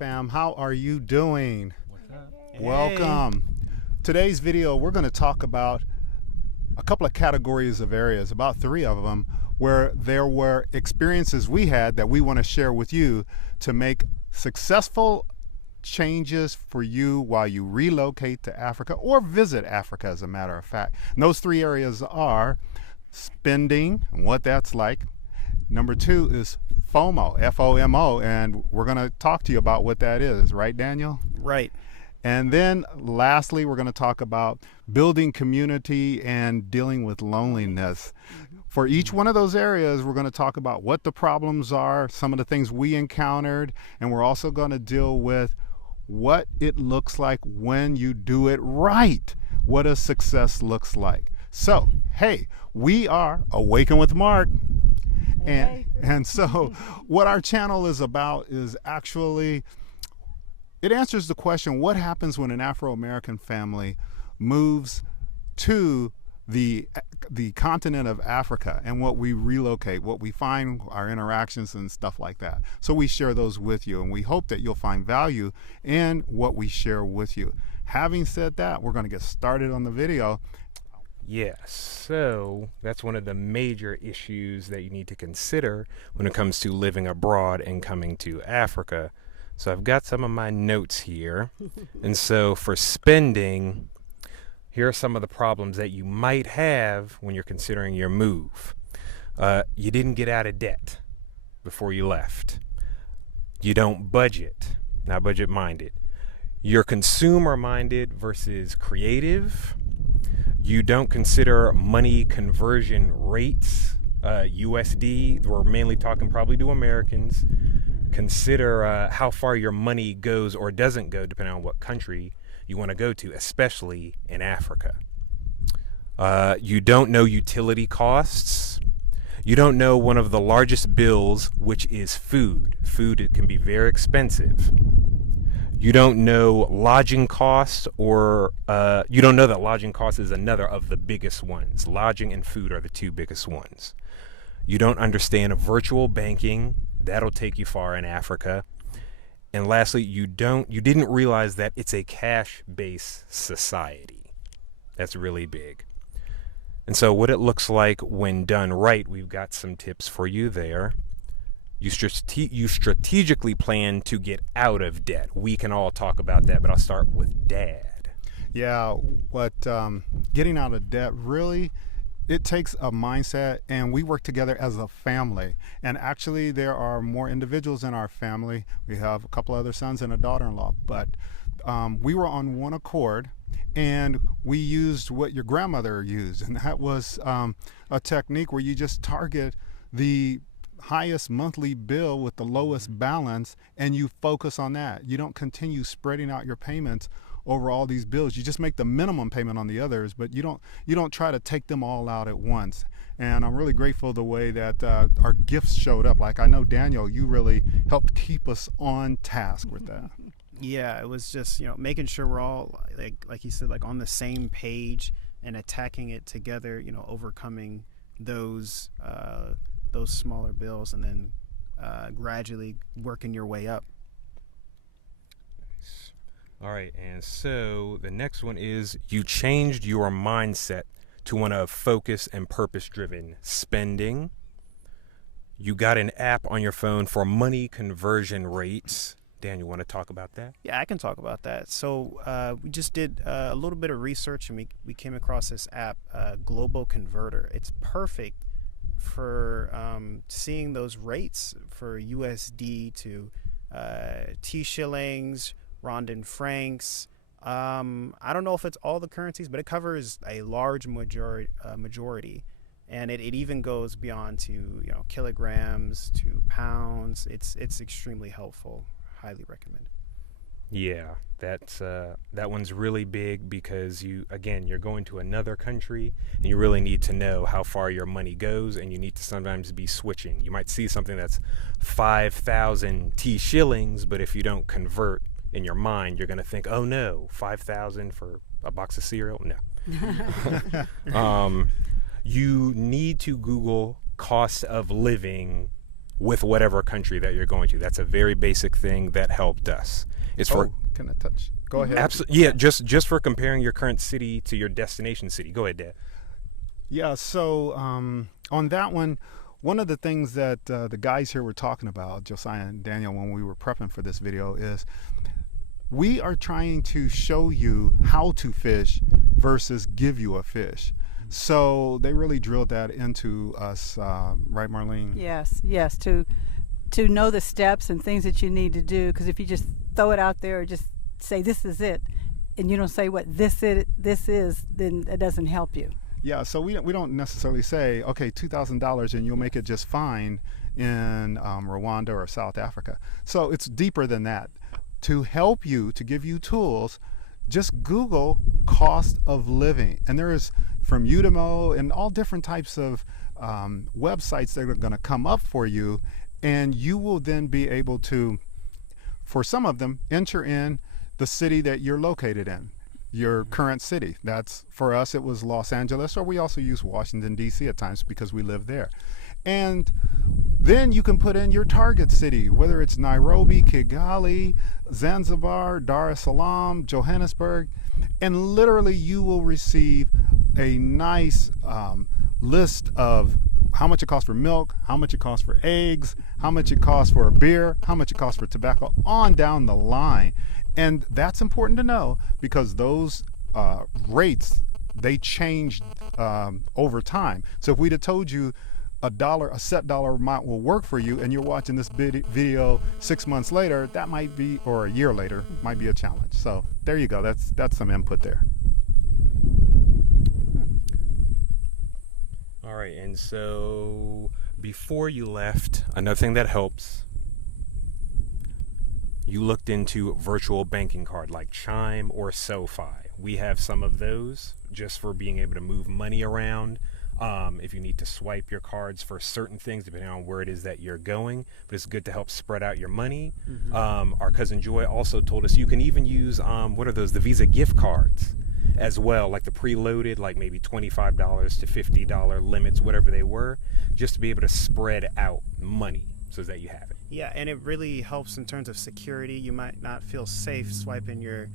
fam. How are you doing? What's up? Welcome. Today's video, we're going to talk about a couple of categories of areas, about 3 of them, where there were experiences we had that we want to share with you to make successful changes for you while you relocate to Africa or visit Africa, as a matter of fact. And those 3 areas are spending and what that's like. Number 2 is FOMO, F-O-M-O, and we're going to talk to you about what that is, right, Daniel? Right. And then lastly, we're going to talk about building community and dealing with loneliness. For each one of those areas, we're going to talk about what the problems are, some of the things we encountered, and we're also going to deal with what it looks like when you do it right, what a success looks like. So, hey, we are Awaken with Mark. And so what our channel is about is actually, it answers the question, what happens when an Afro-American family moves to the continent of Africa and what we relocate, what we find, our interactions and stuff like that. So we share those with you, and we hope that you'll find value in what we share with you. Having said that, we're going to get started on the video. Yes, so that's one of the major issues that you need to consider when it comes to living abroad and coming to Africa. So I've got some of my notes here. And so for spending, here are some of the problems that you might have when you're considering your move. You didn't get out of debt before you left. You don't budget, not budget minded. You're consumer minded versus creative. You don't consider money conversion rates, USD. We're mainly talking probably to Americans. Consider how far your money goes or doesn't go, depending on what country you want to go to, especially in Africa. You don't know utility costs. You don't know one of the largest bills, which is food. Food can be very expensive. You don't know lodging costs, or you don't know that lodging costs is another of the biggest ones. Lodging and food are the 2 biggest ones. You don't understand virtual banking. That'll take you far in Africa. And lastly, you didn't realize that it's a cash-based society. That's really big. And so what it looks like when done right, we've got some tips for you there. You strategically plan to get out of debt. We can all talk about that, but I'll start with Dad. Yeah, getting out of debt, really, it takes a mindset, and we work together as a family. And actually, there are more individuals in our family. We have a couple other sons and a daughter-in-law, but we were on one accord, and we used what your grandmother used, and that was a technique where you just target the highest monthly bill with the lowest balance, and you focus on that. You don't continue spreading out your payments over all these bills. You just make the minimum payment on the others, but you don't try to take them all out at once. And I'm really grateful the way that our gifts showed up. Like, I know, Daniel, you really helped keep us on task with that. Yeah, it was just, making sure we're all, like you said, like on the same page and attacking it together, overcoming those smaller bills, and then gradually working your way up. Nice. All right, and so the next one is you changed your mindset to one of focus and purpose-driven spending. You got an app on your phone for money conversion rates. Dan, you want to talk about that? Yeah, I can talk about that. So we just did a little bit of research, and we came across this app, Global Converter. It's perfect for seeing those rates for USD to T shillings, Rwandan francs. I don't know if it's all the currencies, but it covers a large majority, and it even goes beyond to kilograms to pounds. It's extremely helpful. Highly recommend. Yeah, that one's really big because you're going to another country, and you really need to know how far your money goes, and you need to sometimes be switching. You might see something that's 5,000 T shillings, but if you don't convert in your mind, you're going to think, oh no, 5,000 for a box of cereal? No. You need to Google cost of living with whatever country that you're going to. That's a very basic thing that helped us. It's for can I touch? Go ahead. absolutely, yeah, just for comparing your current city to your destination city. Go ahead, Dad. Yeah, so on that one of the things that the guys here were talking about, Josiah and Daniel, when we were prepping for this video, is we are trying to show you how to fish versus give you a fish. So they really drilled that into us, right, Marlene? Yes, to know the steps and things that you need to do, because if you just throw it out there or just say this is it, and you don't say what this is, then it doesn't help you. Yeah, so we don't necessarily say, okay, $2,000 and you'll make it just fine in Rwanda or South Africa. So it's deeper than that. To help you, to give you tools, just Google cost of living. And there is, from Udemy and all different types of websites that are going to come up for you, and you will then be able to, for some of them, enter in the city that you're located in, your current city. That's, for us, it was Los Angeles, or we also use Washington, D.C. at times because we live there. And then you can put in your target city, whether it's Nairobi, Kigali, Zanzibar, Dar es Salaam, Johannesburg, and literally you will receive a nice list of how much it costs for milk, how much it costs for eggs, how much it costs for a beer, how much it costs for tobacco, on down the line. And that's important to know because those rates, they change over time. So if we'd have told you a set dollar amount will work for you, and you're watching this video 6 months later, that might be, or a year later, might be a challenge. So there you go. That's some input there. All right, and so before you left, another thing that helps, you looked into virtual banking card like Chime or SoFi. We have some of those just for being able to move money around. If you need to swipe your cards for certain things, depending on where it is that you're going, but it's good to help spread out your money. Our cousin Joy also told us you can even use, what are those, the Visa gift cards as well, like the preloaded, like maybe $25 to $50 limits, whatever they were, just to be able to spread out money so that you have it. Yeah, and it really helps in terms of security. You might not feel safe swiping your,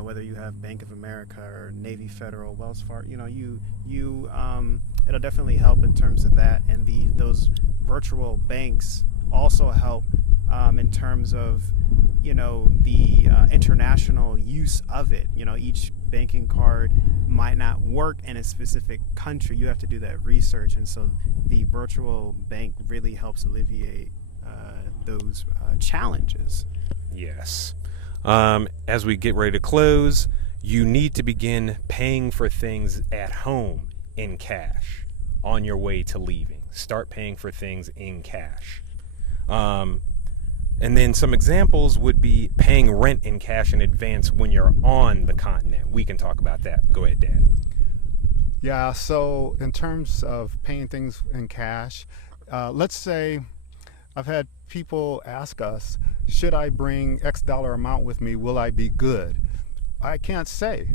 whether you have Bank of America or Navy Federal, Wells Fargo, it'll definitely help in terms of that. And those virtual banks also help in terms of, the international use of it. Each banking card might not work in a specific country. You have to do that research. And so the virtual bank really helps alleviate those challenges. Yes. As we get ready to close, you need to begin paying for things at home in cash on your way to leaving. Start paying for things in cash. And then some examples would be paying rent in cash in advance when you're on the continent. We can talk about that. Go ahead, Dad. Yeah, so in terms of paying things in cash, let's say I've had people ask us, should I bring X dollar amount with me? Will I be good? I can't say.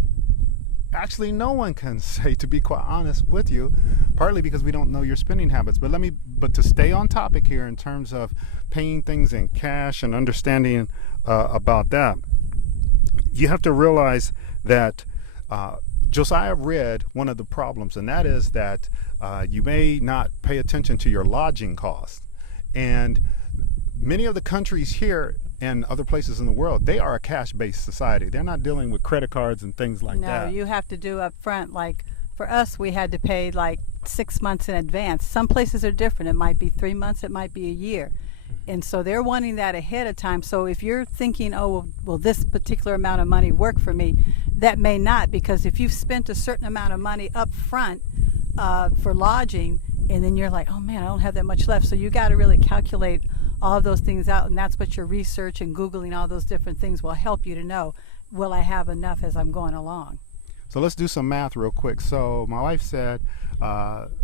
Actually, no one can say, to be quite honest with you, partly because we don't know your spending habits. But to stay on topic here in terms of paying things in cash and understanding about that, you have to realize that Josiah read one of the problems, and that is that you may not pay attention to your lodging costs. And many of the countries here and other places in the world, they are a cash-based society. They're not dealing with credit cards and things like that. No, you have to do up front. Like for us, we had to pay like 6 months in advance. Some places are different. It might be 3 months, it might be a year. And so they're wanting that ahead of time. So if you're thinking, oh, will this particular amount of money work for me? That may not, because if you've spent a certain amount of money up front for lodging, and then you're like, oh man, I don't have that much left. So you got to really calculate all of those things out, and that's what your research and Googling all those different things will help you to know, will I have enough as I'm going along? So let's do some math real quick. So my wife said,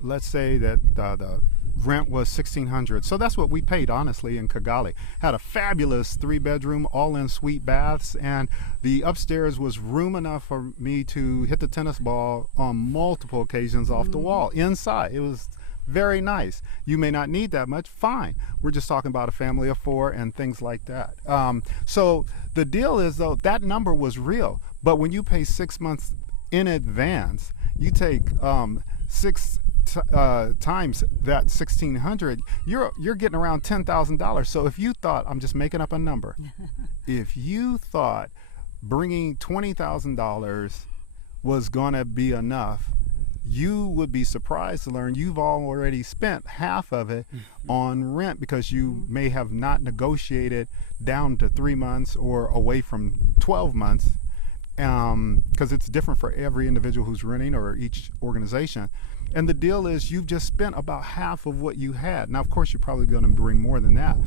let's say that the rent was $1,600. So that's what we paid, honestly, in Kigali. Had a fabulous 3-bedroom, all-in suite baths, and the upstairs was room enough for me to hit the tennis ball on multiple occasions off the wall inside. It was Very nice. You may not need that much. Fine. We're just talking about a family of 4 and things like that. So the deal is, though, that number was real. But when you pay 6 months in advance, you take six times that 1,600, you're getting around $10,000. So if you thought, I'm just making up a number, if you thought bringing $20,000 was going to be enough, you would be surprised to learn you've already spent half of it on rent, because you may have not negotiated down to 3 months or away from 12 months, because it's different for every individual who's renting or each organization. And the deal is you've just spent about half of what you had. Now, of course, you're probably going to bring more than that.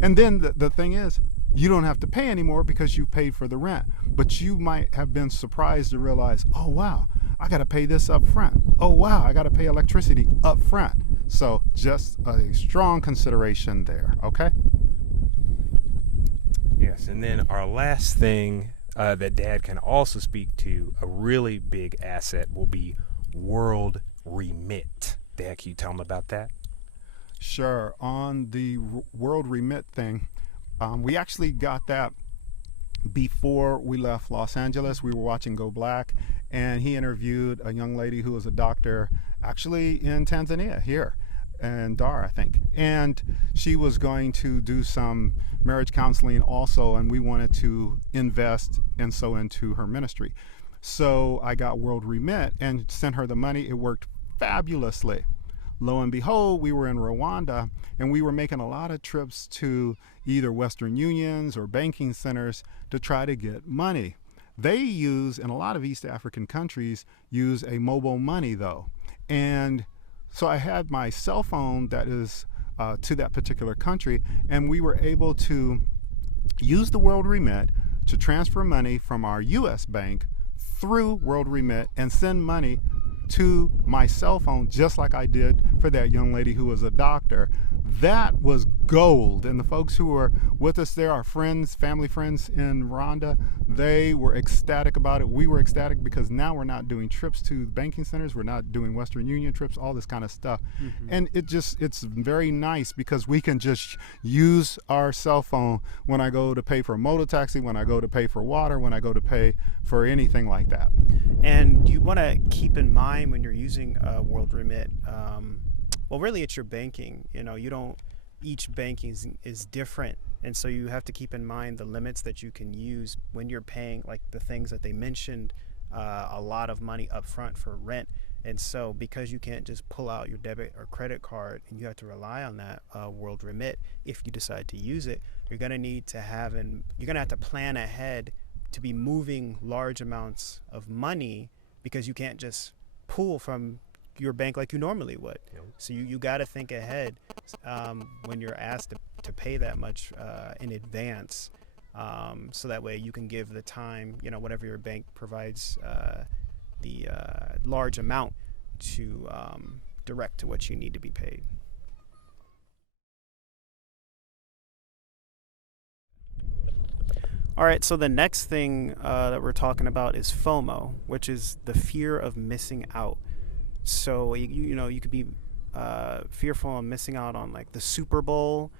And then the thing is, you don't have to pay anymore because you paid for the rent. But you might have been surprised to realize, oh, wow, I got to pay this up front. Oh, wow, I got to pay electricity up front. So just a strong consideration there, okay? Yes, and then our last thing that Dad can also speak to, a really big asset, will be World Remit. Dad, can you tell them about that? Sure. On the World Remit thing, we actually got that before we left Los Angeles. We were watching Go Black, and he interviewed a young lady who was a doctor actually in Tanzania, here in Dar, I think. And she was going to do some marriage counseling also, and we wanted to invest and so into her ministry. So I got World Remit and sent her the money. It worked fabulously. Lo and behold, we were in Rwanda, and we were making a lot of trips to either Western Unions or banking centers to try to get money. They use, in a lot of East African countries, use a mobile money though. And so I had my cell phone that is to that particular country, and we were able to use the World Remit to transfer money from our US bank through World Remit and send money to my cell phone, just like I did for that young lady who was a doctor. That was gold. And the folks who were with us there, our friends, family friends in Rwanda, they were ecstatic about it. We were ecstatic because now we're not doing trips to banking centers. We're not doing Western Union trips, all this kind of stuff. And it's very nice because we can just use our cell phone when I go to pay for a motor taxi, when I go to pay for water, when I go to pay for anything like that. And you want to keep in mind when you're using World Remit, well, really it's your banking. You know, each banking is different. And so you have to keep in mind the limits that you can use when you're paying, like the things that they mentioned, a lot of money up front for rent. And so because you can't just pull out your debit or credit card and you have to rely on that World Remit, if you decide to use it, you're going to need to you're going to have to plan ahead to be moving large amounts of money, because you can't just pull from your bank like you normally would. So you got to think ahead when you're asked to pay that much in advance, so that way you can give the time, whatever your bank provides the large amount to direct to what you need to be paid. All right, so the next thing that we're talking about is FOMO, which is the fear of missing out. So you could be fearful of missing out on like the Super Bowl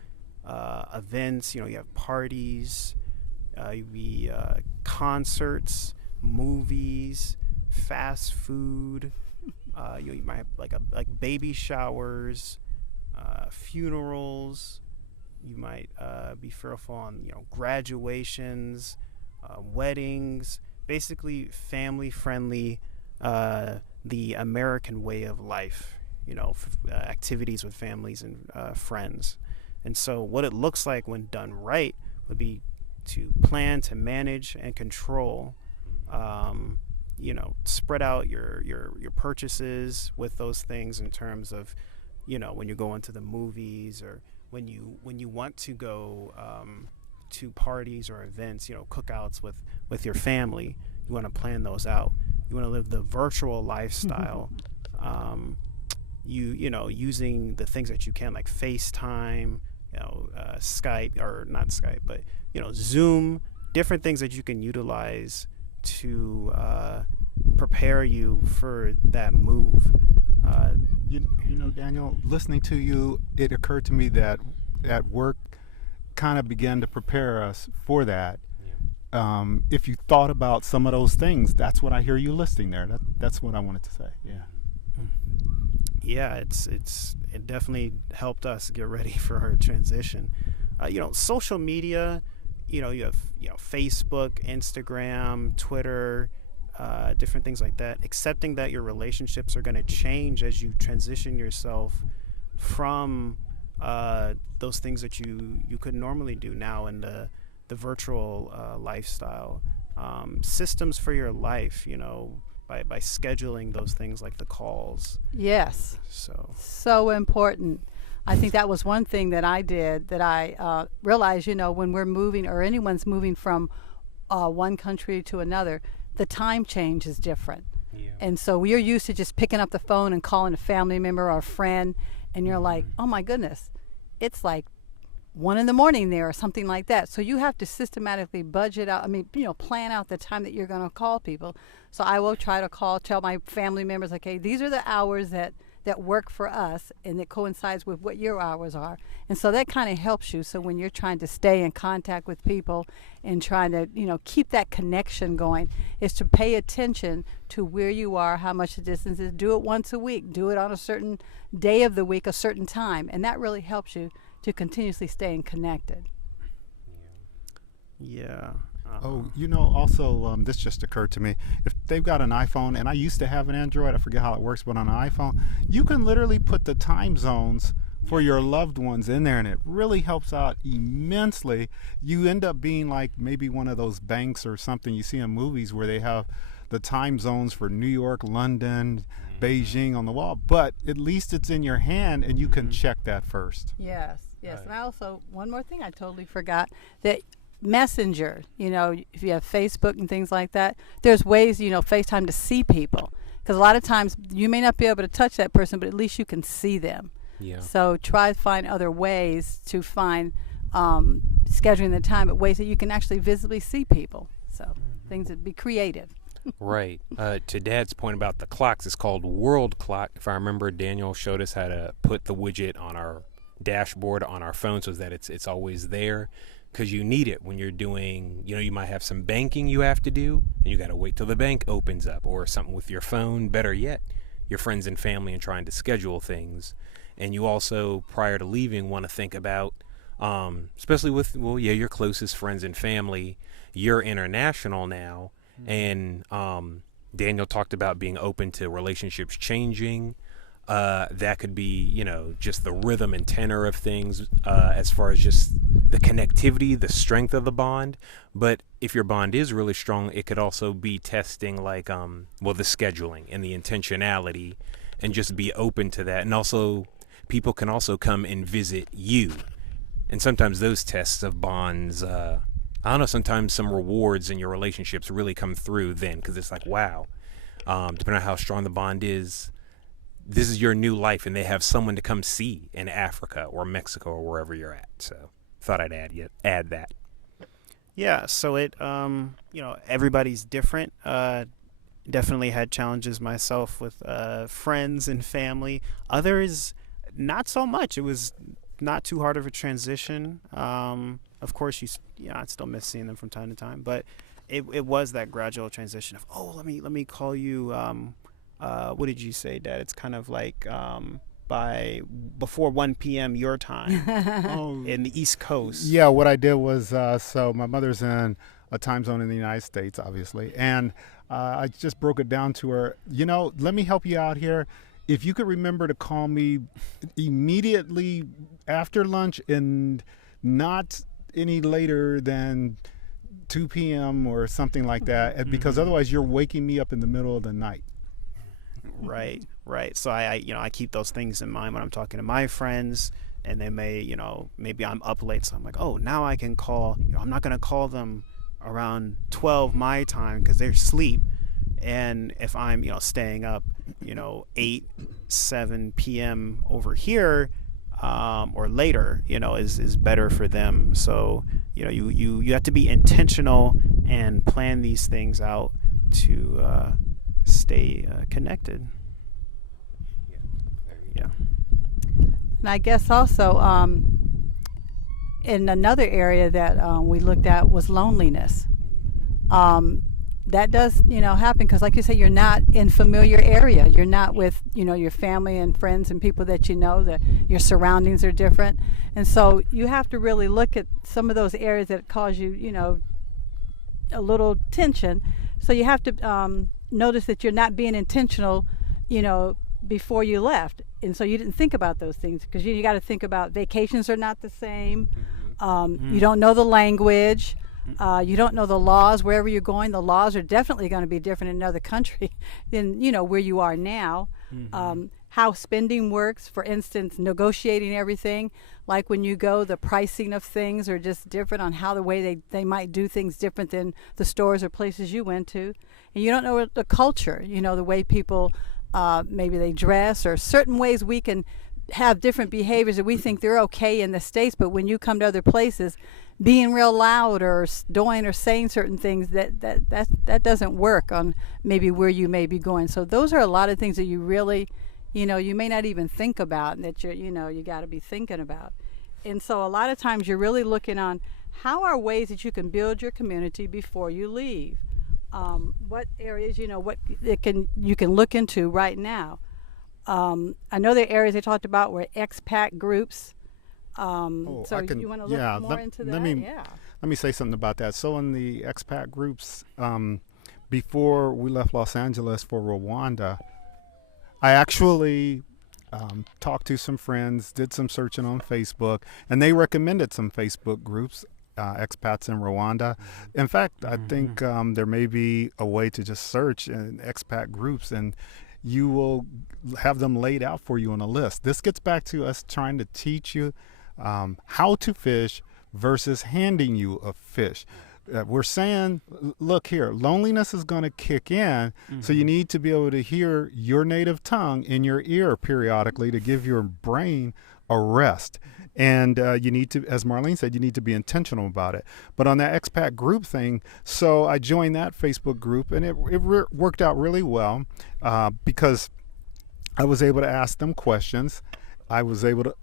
events. You have parties, concerts, movies, fast food. You might have like baby showers, funerals. You might be fearful on graduations, weddings, basically family friendly, the American way of life, activities with families and friends. And so what it looks like when done right would be to plan, to manage and control, spread out your purchases with those things in terms of, when you're going to the movies, or when you want to go to parties or events, cookouts with your family. You want to plan those out. You want to live the virtual lifestyle, using the things that you can, like FaceTime, Skype, or not Skype, but Zoom, different things that you can utilize to prepare you for that move. You know, Daniel, listening to you, it occurred to me that at work kind of began to prepare us for that. If you thought about some of those things, that's what I hear you listing there. That's what I wanted to say. Yeah. Yeah, it definitely helped us get ready for our transition. Social media, you have Facebook, Instagram, Twitter, different things like that. Accepting that your relationships are going to change as you transition yourself from those things that you could normally do now in the virtual lifestyle. Systems for your life, by scheduling those things like the calls. Yes. So important. I think that was one thing that I did that I realized, when we're moving or anyone's moving from one country to another, the time change is different. Yeah. And so we're used to just picking up the phone and calling a family member or a friend, and you're like, oh my goodness, it's like 1 a.m. there or something like that. So you have to systematically budget out, plan out the time that you're going to call people. So I will try to tell my family members, okay, these are the hours that work for us and that coincides with what your hours are. And so that kind of helps you. So when you're trying to stay in contact with people and trying to, keep that connection going, is to pay attention to where you are, how much the distance is. Do it once a week. Do it on a certain day of the week, a certain time. And that really helps you to continuously staying connected. Yeah. Also, this just occurred to me. If they've got an iPhone, and I used to have an Android, I forget how it works, but on an iPhone, you can literally put the time zones for your loved ones in there, and it really helps out immensely. You end up being like maybe one of those banks or something you see in movies where they have the time zones for New York, London, Beijing on the wall, but at least it's in your hand and you can check that first. Yes. Right. And I also, one more thing I totally forgot, that Messenger, if you have Facebook and things like that, there's ways, FaceTime to see people. Because a lot of times you may not be able to touch that person, but at least you can see them. Yeah. So try to find other ways to find scheduling the time, but ways that you can actually visibly see people. So things that be creative. Right. To Dad's point about the clocks, it's called World Clock. If I remember, Daniel showed us how to put the widget on our dashboard on our phone so that it's always there, because you need it when you're doing, you might have some banking you have to do and you got to wait till the bank opens up, or something with your phone, better yet, your friends and family, and trying to schedule things. And you also, prior to leaving, want to think about, especially with, your closest friends and family, you're international now. And Daniel talked about being open to relationships changing. That could be, just the rhythm and tenor of things, as far as just the connectivity, the strength of the bond. But if your bond is really strong, it could also be testing like, the scheduling and the intentionality, and just be open to that. And also, people can also come and visit you. And sometimes those tests of bonds, I don't know, sometimes some rewards in your relationships really come through then, because it's like, wow, depending on how strong the bond is, this is your new life, and they have someone to come see in Africa or Mexico or wherever you're at. So thought I'd add that. Yeah, so it, everybody's different. Definitely had challenges myself with friends and family. Others, not so much. It was not too hard of a transition. Of course, I still miss seeing them from time to time, but it was that gradual transition of, let me call you. What did you say, Dad? It's kind of like before 1 p.m. your time in the East Coast. Yeah, what I did was, so my mother's in a time zone in the United States, obviously, and I just broke it down to her. Let me help you out here. If you could remember to call me immediately after lunch and not any later than 2 p.m. or something like that, because otherwise you're waking me up in the middle of the night. Right. So I keep those things in mind when I'm talking to my friends, and they may, maybe I'm up late, so I'm like, now I can call. I'm not going to call them around 12 my time because they're asleep. And if I'm, staying up, 8, 7 p.m. over here, or later, is better for them. So, you have to be intentional and plan these things out to stay connected. Yeah, very Yeah. And I guess also in another area that we looked at was loneliness. That does, happen because, like you say, you're not in familiar area. You're not with, your family and friends and people that you know. That your surroundings are different, and so you have to really look at some of those areas that cause you, a little tension. So you have to notice that you're not being intentional, before you left, and so you didn't think about those things because you got to think about vacations are not the same. You don't know the language. You don't know the laws wherever you're going. The laws are definitely going to be different in another country than where you are now. How spending works, for instance, negotiating everything. Like when you go, the pricing of things are just different on how the way they might do things different than the stores or places you went to. And you don't know the culture, the way people maybe they dress, or certain ways we can have different behaviors that we think they're okay in the States, but when you come to other places, being real loud or doing or saying certain things that doesn't work on maybe where you may be going. So those are a lot of things that you really, you may not even think about, and that you got to be thinking about. And so a lot of times you're really looking on how are ways that you can build your community before you leave. What areas, what you can look into right now. I know there are areas they talked about were expat groups. So you want to look more into that? Let me say something about that. So in the expat groups, before we left Los Angeles for Rwanda, I actually talked to some friends, did some searching on Facebook, and they recommended some Facebook groups, expats in Rwanda. In fact, I think there may be a way to just search in expat groups, and you will have them laid out for you on a list. This gets back to us trying to teach you how to fish versus handing you a fish. We're saying, look here, loneliness is going to kick in, so you need to be able to hear your native tongue in your ear periodically to give your brain a rest. And you need to, as Marlene said, you need to be intentional about it. But on that expat group thing, so I joined that Facebook group, and it worked out really well because I was able to ask them questions.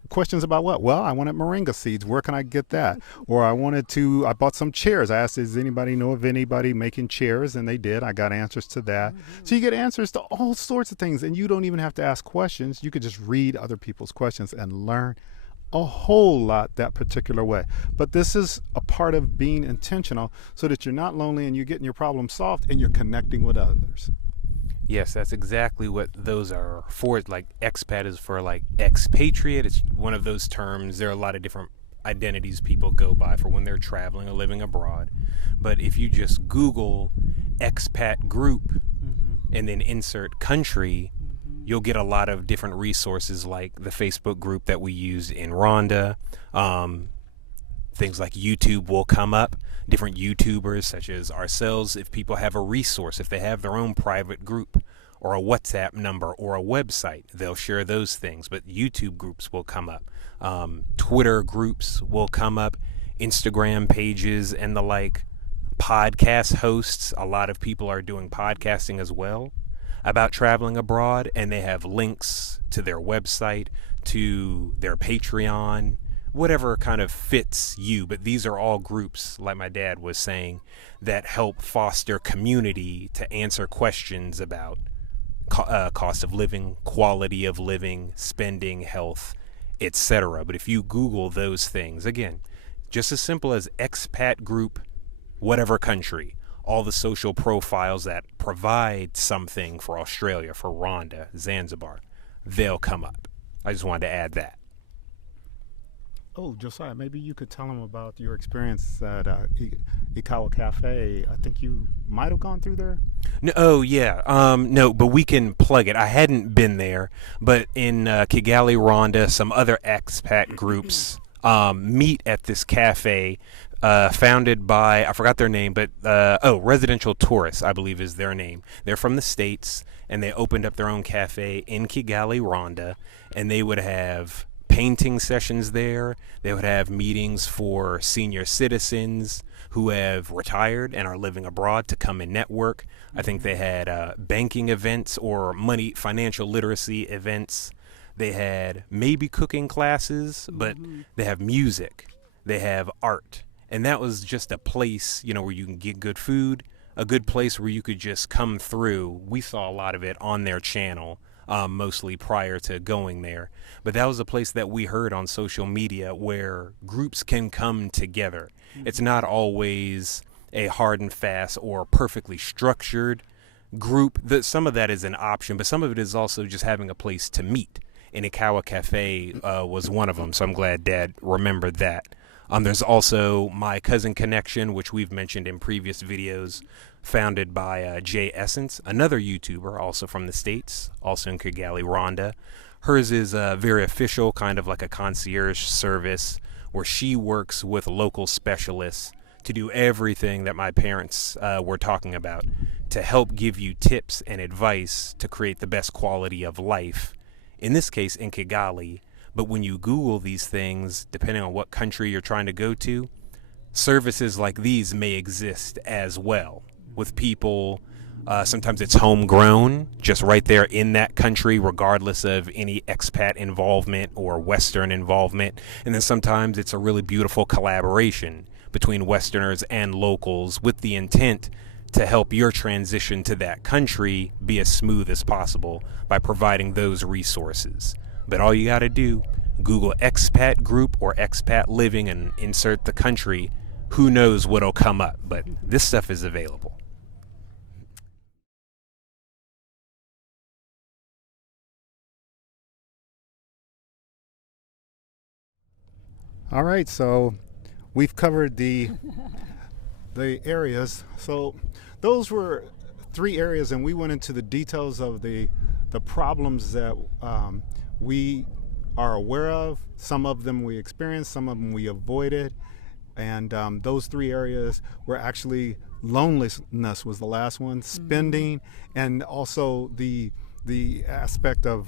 Questions about what? Well, I wanted moringa seeds. Where can I get that? Or I bought some chairs. I asked, does anybody know of anybody making chairs? And they did. I got answers to that. So you get answers to all sorts of things, and you don't even have to ask questions. You could just read other people's questions and learn a whole lot that particular way. But this is a part of being intentional so that you're not lonely and you're getting your problem solved and you're connecting with others. Yes, that's exactly what those are for. Like expat is for like expatriate. It's one of those terms. There are a lot of different identities people go by for when they're traveling or living abroad. But if you just Google expat group and then insert country, you'll get a lot of different resources like the Facebook group that we used in Rwanda. Things like YouTube will come up. Different YouTubers such as ourselves, if people have a resource, if they have their own private group or a WhatsApp number or a website, they'll share those things. But YouTube groups will come up. Twitter groups will come up. Instagram pages and the like. Podcast hosts, a lot of people are doing podcasting as well about traveling abroad, and they have links to their website, to their Patreon, whatever kind of fits you. But these are all groups, like my dad was saying, that help foster community to answer questions about cost of living, quality of living, spending, health, etc. But if you Google those things, again, just as simple as expat group, whatever country, all the social profiles that provide something for Australia, for Rwanda, Zanzibar, they'll come up. I just wanted to add that. Oh, Josiah, maybe you could tell them about your experience at Ikawa Cafe. I think you might have gone through there. No, no, but we can plug it. I hadn't been there, but in Kigali, Rwanda, some other expat groups meet at this cafe founded by, I forgot their name, but Residential Tourists, I believe is their name. They're from the States, and they opened up their own cafe in Kigali, Rwanda, and they would have painting sessions there. They would have meetings for senior citizens who have retired and are living abroad to come and network. I think they had banking events or financial literacy events. They had maybe cooking classes, but they have music, they have art. And that was just a place, you know, where you can get good food, a good place where you could just come through. We saw a lot of it on their channel, mostly prior to going there. But that was a place that we heard on social media where groups can come together. It's not always a hard and fast or perfectly structured group. Some of that is an option, but some of it is also just having a place to meet. And Ikawa Cafe was one of them, so I'm glad Dad remembered that. There's also My Cousin Connection, which we've mentioned in previous videos, founded by Jay Essence, another YouTuber, also from the States, also in Kigali, Rwanda. Hers is very official, kind of like a concierge service, where she works with local specialists to do everything that my parents were talking about, to help give you tips and advice to create the best quality of life, in this case in Kigali. But when you Google these things, depending on what country you're trying to go to, services like these may exist as well with people. Sometimes it's homegrown, just right there in that country, regardless of any expat involvement or Western involvement. And then sometimes it's a really beautiful collaboration between Westerners and locals with the intent to help your transition to that country be as smooth as possible by providing those resources. But all you got to do, Google expat group or expat living and insert the country. Who knows what'll come up, but this stuff is available. All right, so we've covered the areas. So those were 3 areas, and we went into the details of the problems that we are aware of. Some of them we experienced, some of them we avoided, and those 3 areas were actually loneliness was the last one, spending, and also the aspect of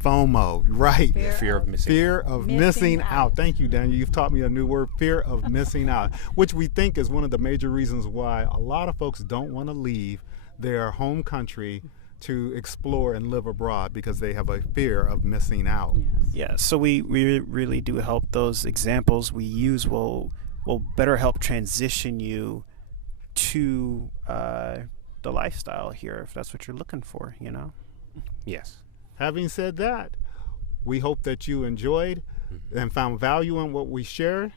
FOMO, right? Fear of missing Fear of missing out. Thank you, Daniel. You've taught me a new word, fear of missing out, which we think is one of the major reasons why a lot of folks don't want to leave their home country to explore and live abroad, because they have a fear of missing out. Yeah, so we really do help. Those examples we use will better help transition you to the lifestyle here, if that's what you're looking for, you know? Yes. Having said that, we hope that you enjoyed and found value in what we shared.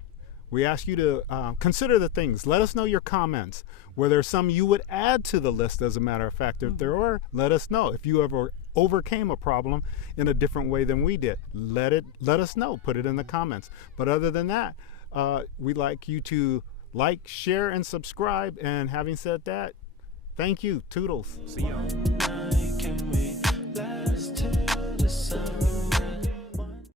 We ask you to consider the things. Let us know your comments. Were there some you would add to the list, as a matter of fact? If there are, let us know. If you ever overcame a problem in a different way than we did, let us know. Put it in the comments. But other than that, we'd like you to like, share, and subscribe. And having said that, thank you. Toodles. See y'all.